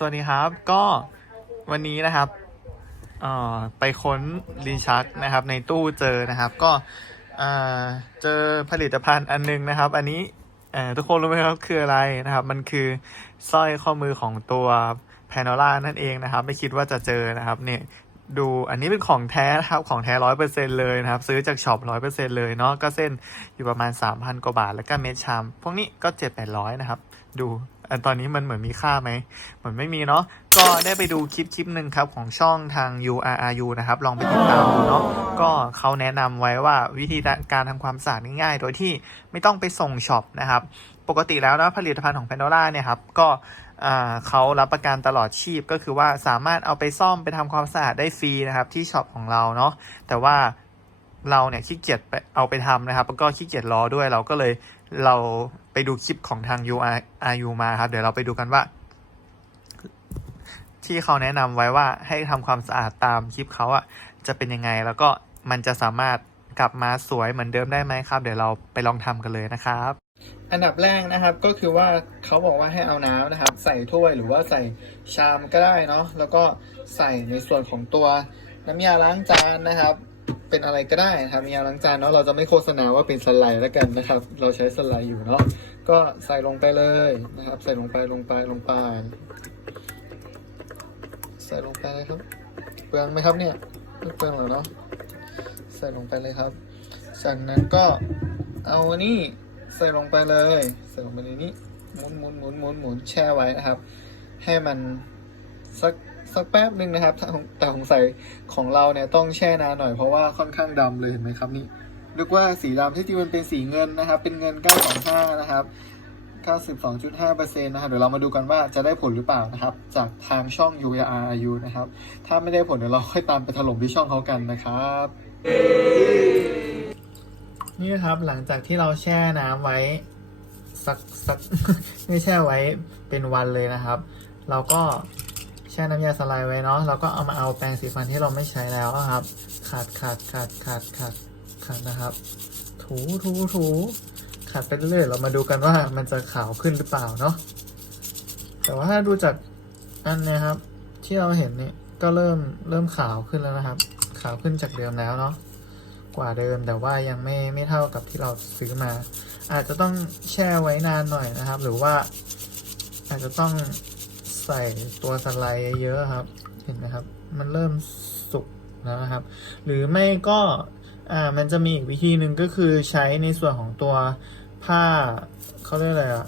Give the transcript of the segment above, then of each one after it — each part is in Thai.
สวัสดีครับก็วันนี้นะครับอ่อไปค้นลิ้นชักนะครับ ในตู้เจอนะครับ ก็เออเจอผลิตภัณฑ์อันนึงนะครับ อันนี้เอ่อทุกคนรู้ไหมครับคืออะไรนะครับ มันคือสร้อยข้อมือของตัวแพนอล่านั่นเองนะครับ ไม่คิดว่าจะเจอนะครับเนี่ย ดูอันนี้เป็นของแท้นะครับ ของแท้ร้อยเปอร์เซ็นเลยนะครับ ซื้อจากช็อปร้อยเปอร์เซ็นเลยเนาะก็เส้นอยู่ประมาณสามพันกว่าบาท แล้วก็เม็ดชาม พวกนี้ก็เจ็ดแปดร้อยนะครับ ดูอันตอนนี้มันเหมือนมีค่าไหมเหมือนไม่มีเนาะก็ได้ไปดูคลิปคลิปหนึ่งครับของช่องทาง URRU นะครับ ลองไปติดตามดูเนาะก็เขาแนะนำไว้ว่าวิธีการทำความสะอาดง่ายๆ โดยที่ไม่ต้องไปส่งช็อปนะครับ ปกติแล้วนะผลิตภัณฑ์ของ Pandora เนี่ยครับก็ เขารับประกันตลอดชีพก็คือว่าสามารถเอาไปซ่อมไปทำความสะอาดได้ฟรีนะครับที่ช็อปของเราเนาะแต่ว่าเราเนี่ยขี้เกียจไปเอาไปทำนะครับ แล้วก็ขี้เกียจรอด้วยเราก็เลยเราไปดูคลิปของทาง URU มาครับ เดี๋ยวเราไปดูกันว่า ที่เขาแนะนำไว้ว่าให้ทำความสะอาดตามคลิปเขาอะจะเป็นยังไง แล้วก็มันจะสามารถกลับมาสวยเหมือนเดิมได้ไหมครับ เดี๋ยวเราไปลองทำกันเลยนะครับ อันดับแรกนะครับก็คือว่าเขาบอกว่าให้เอาน้ำนะครับ ใส่ถ้วยหรือว่าใส่ชามก็ได้เนาะแล้วก็ใส่ในส่วนของตัวน้ำยาล้างจานนะครับ เป็นอะไรก็ได้นะครับน้ำยาล้างจานเนาะเราจะไม่โฆษณาว่าเป็นสไลด์แล้วกันนะครับ เราใช้สไลด์อยู่เนาะก็ใส่ลงไปเลยนะครับ ใส่ลงไปลงไปลงไป ใส่ลงไปเลยครับเปลืองไหมครับเนี่ยไม่เปลืองหรอเนาะใส่ลงไปเลยครับ จากนั้นก็เอาอันนี่ ใส่ลงไปเลย ใส่ลงไปในนี้หมุนหมุนหมุนหมุนหมุนแช่ไว้นะครับ ให้มันสักสักแป๊บหนึ่งนะครับแต่ของใส่ของเราเนี่ยต้องแช่นานหน่อยเพราะว่าค่อนข้างดำเลยเห็นไหมครับนี่เรียกว่าสีดำที่จริงมันเป็นสีเงินนะครับ เป็นเงิน 925 นะครับ 92.5%นะครับเดี๋ยวเรามาดูกันว่าจะได้ผลหรือเปล่านะครับ จากทางช่อง URRU นะครับ ถ้าไม่ได้ผลเดี๋ยวเราค่อยตามไปถล่มที่ช่องเขากันนะครับ นี่นะครับหลังจากที่เราแช่น้ำไว้ สักสักไม่แช่ไว้เป็นวันเลยนะครับ เราก็แช่น้ำยาสไลด์ไว้เนาะเราก็เอามาเอาแปรงสีฟันที่เราไม่ใช้แล้วอะครับขัดขัดขัดขัดขัดขัดนะครับ ถูถูถูขัดไปเรื่อยๆเรามาดูกันว่ามันจะขาวขึ้นหรือเปล่าเนาะแต่ว่าถ้าดูจากอันเนี้ยครับ ที่เราเห็นเนี่ยก็เริ่มเริ่มขาวขึ้นแล้วนะครับ ขาวขึ้นจากเดิมแล้วเนาะ กว่าเดิม แต่ว่ายังไม่ไม่เท่ากับที่เราซื้อมา อาจจะต้องแช่ไว้นานหน่อยนะครับ หรือว่า อาจจะต้องใส่ตัวสไลด์เยอะๆครับ เห็นไหมครับ มันเริ่มสุกแล้วนะครับ หรือไม่ก็อ่ามันจะมีอีกวิธีหนึ่งก็คือใช้ในส่วนของตัวผ้าเขาเรียกอะไรอะ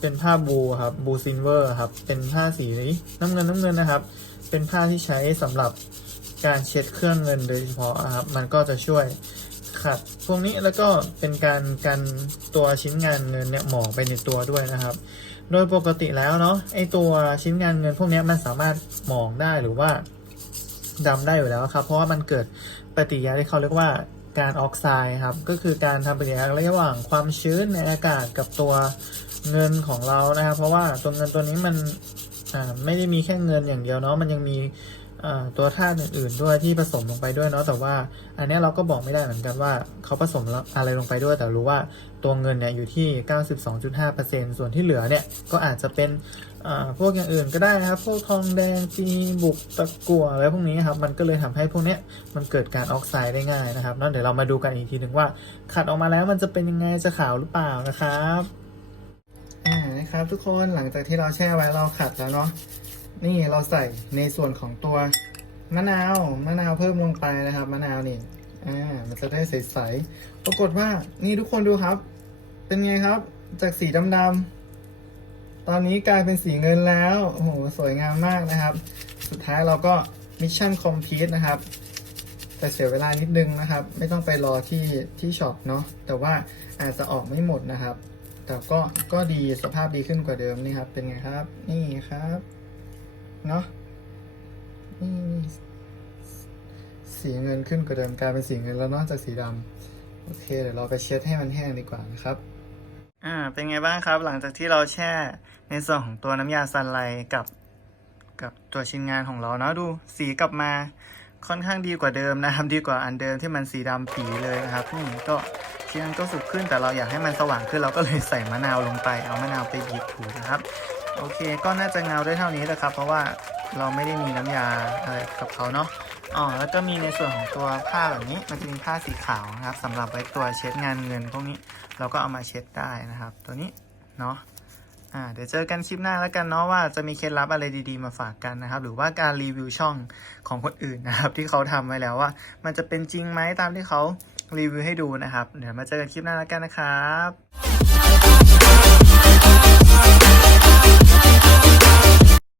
เป็นผ้าบูครับบูซินเวอร์ครับ เป็นผ้าสีน้ำเงินน้ำเงินนะครับ เป็นผ้าที่ใช้สำหรับ การเช็ดเครื่องเงินโดยเฉพาะครับมันก็จะช่วยขัดพวกนี้แล้วก็เป็นการกันตัวชิ้นงานเงินเนี่ยหมองไปในตัวด้วยนะครับ โดยปกติแล้วเนาะไอตัวชิ้นงานเงินพวกนี้มันสามารถหมองได้หรือว่าดำได้อยู่แล้วครับ เพราะว่ามันเกิดปฏิกิริยาที่เขาเรียกว่าการออกไซด์ครับ ก็คือการทำปฏิกิริยาระหว่างความชื้นในอากาศกับตัวเงินของเรานะครับ เพราะว่าตัวเงินตัวนี้มันอ่าไม่ได้มีแค่เงินอย่างเดียวเนาะมันยังมี ตัวธาตุอื่นๆด้วยที่ผสมลงไปด้วยเนาะแต่ว่าอันนี้เราก็บอกไม่ได้เหมือนกันว่าเขาผสมอะไรลงไปด้วย แต่รู้ว่าตัวเงินเนี่ยอยู่ที่ 92.5%ส่วนที่เหลือเนี่ยก็อาจจะเป็นพวกอย่างอื่นก็ได้นะครับ พวกทองแดงจีบุกตะกั่วอะไรพวกนี้ครับมันก็เลยทำให้พวกเนี้ยมันเกิดการออกไซด์ได้ง่ายนะครับเนาะเดี๋ยวเรามาดูกันอีกทีหนึ่งว่าขัดออกมาแล้วมันจะเป็นยังไงจะขาวหรือเปล่านะครับอ่านะครับทุกคนหลังจากที่เราแช่ไว้เราขัดแล้วเนาะ นี่เราใส่ในส่วนของตัวมะนาวมะนาวเพิ่มลงไปนะครับมะนาวนี่อ่ามันจะได้ใสๆปรากฏว่านี่ทุกคนดูครับ เป็นไงครับ จากสีดำๆตอนนี้กลายเป็นสีเงินแล้วโอ้โหสวยงามมากนะครับ สุดท้ายเราก็มิชชั่นคอมพลีทนะครับแต่เสียเวลานิดนึงนะครับ ไม่ต้องไปรอที่ที่ช็อปเนาะแต่ว่าอาจจะออกไม่หมดนะครับ แต่ก็ก็ดีสภาพดีขึ้นกว่าเดิมนี่ครับเป็นไงครับ นี่ครับ เนาะนี่สีเงินขึ้นกว่าเดิมกลายเป็นสีเงินแล้วนอกจากสีดำโอเคเดี๋ยวเราไปเช็ดให้มันแห้งดีกว่านะครับอ่าเป็นไงบ้างครับ หลังจากที่เราแช่ในส่วนของตัวน้ำยาซันไลกับกับตัวชิ้นงานของเราเนาะดูสีกลับมาค่อนข้างดีกว่าเดิมนะครับ ดีกว่าอันเดิมที่มันสีดำปีเลยนะครับอืมก็ชิ้นงานก็สุกขึ้นแต่เราอยากให้มันสว่างขึ้นเราก็เลยใส่มะนาวลงไป เอามะนาวไปบีบถูนะครับ โอเคก็น่าจะเงาได้เท่านี้แหละครับ เพราะว่าเราไม่ได้มีน้ำยาอะไรกับเขาเนาะอ๋อแล้วก็มีในส่วนของตัวผ้าแบบนี้ มันจะมีผ้าสีขาวนะครับสำหรับไว้ตัวเช็ดงานเงินพวกนี้เราก็เอามาเช็ดได้นะครับ ตัวนี้เนาะ่าเดี๋ยวเจอกันคลิปหน้าแล้วกันเนาะว่าจะมีเคล็ดลับอะไรดีๆมาฝากกันนะครับ หรือว่าการรีวิวช่องของคนอื่นนะครับ ที่เขาทำไว้แล้วว่า มันจะเป็นจริงไหมตามที่เขารีวิวให้ดูนะครับ เดี๋ยวมาเจอกันคลิปหน้าแล้วกันนะครับ